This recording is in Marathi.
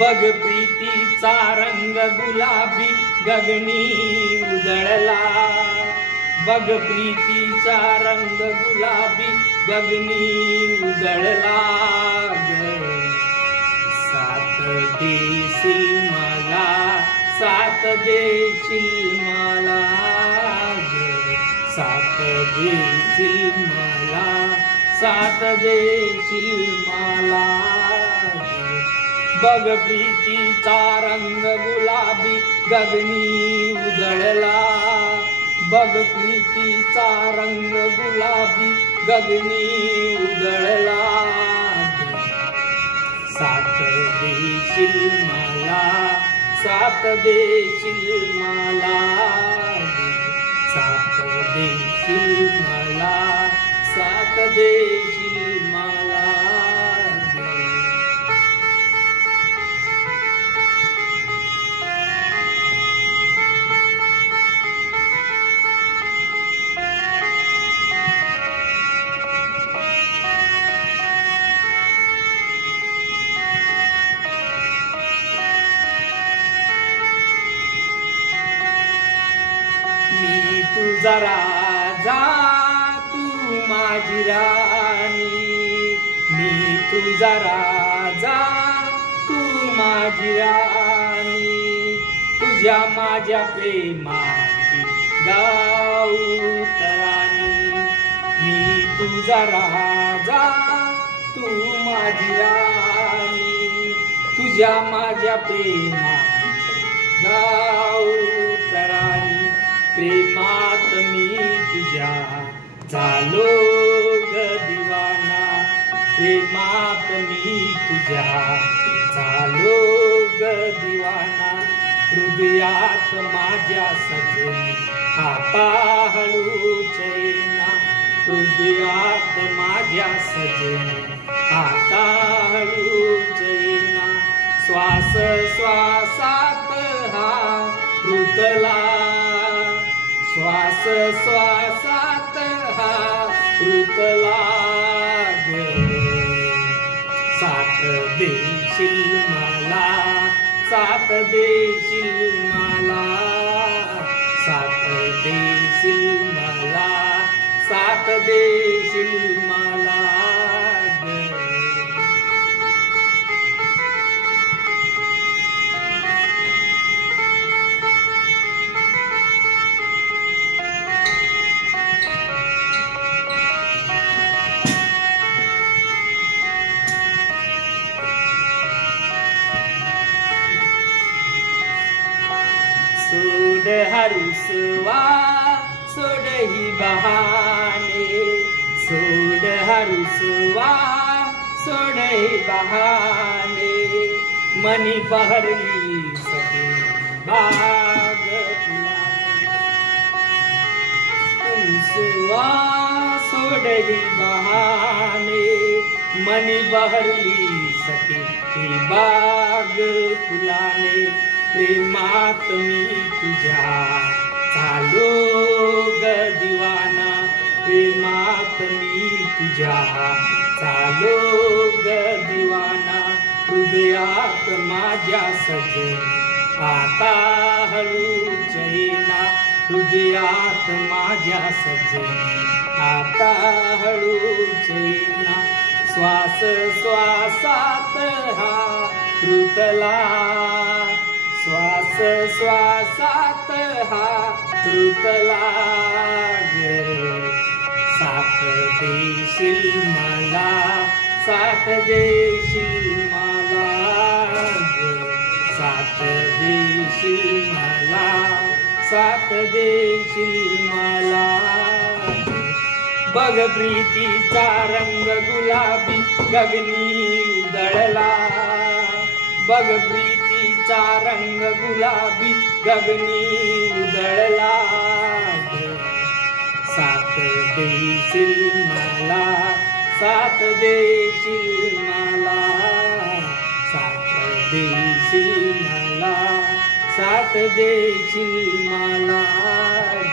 बघ प्रीतीचा रंग गुलाबी गगनी उजळला, बघ प्रीतीचा रंग गुलाबी गगनी उजळला ग. साथ देशील मला, साथ देशील मला ग, साथ देशील मला, साथ देशील मला ग. बघ प्रीतीचा रंग गुलाबी गगनी उजळला, बघ प्रीतीचा रंग गुलाबी गगनी उजळला ग. साथ देशील मला, साथ देशील मला ग, साथ देशील मला, साथ देशील मला ग. मी तुझा राजा तू माझी राणी, मी तुझा राजा तू माझी राणी. तुझ्या माझ्या प्रेमाची गाऊतराणी, मी तुझा राजा तू माझी राणी. तुझ्या माझ्या प्रेमाची गाऊतराणी. प्रेमात मी तुझ्या झालो ग दिवाना, प्रेमात मी तुझ्या झालो ग दिवाना. हृदयात माझ्या सजनी आता हळूच येना, हृदयात माझ्या सजनी आता हळूच येना. श्वास श्वासात हा ऋतला, श्वास श्वासात हा ऋतला ग. साथ देशील मला, साथ देशील मला, साथ देशील मला, साथ देशील मला ग. सोड हरुसवा, सोड ही बहाने, सोड हरुसवा, सोड ही बहाने. मनी बहरली सके बाग फुलाने, हरुसवा सोड ही बहाने. मनी बहरली सके बाग फुलाने. प्रेमात मी तुझ्या झालो ग दिवाना, प्रेमात मी तुझ्या झालो ग दिवाना. हृदयात माझ्या सजनी आता हळूच येना, हृदयात माझ्या सजनी आता हळूच येना. श्वास श्वासात हा ऋतला, श्वास श्वासात हा ऋतला ग. साथ देशील मला, साथ देशील मला ग, साथ देशील मला, साथ देशील मला ग. बघ प्रीतीचा रंग गुलाबी गगनी उजळला, बघ प्रीतीचा रंग गुलाबी गगनी उजळला ग. साथ देशील मला, साथ देशील मला, साथ देशील मला, साथ देशील मला ग.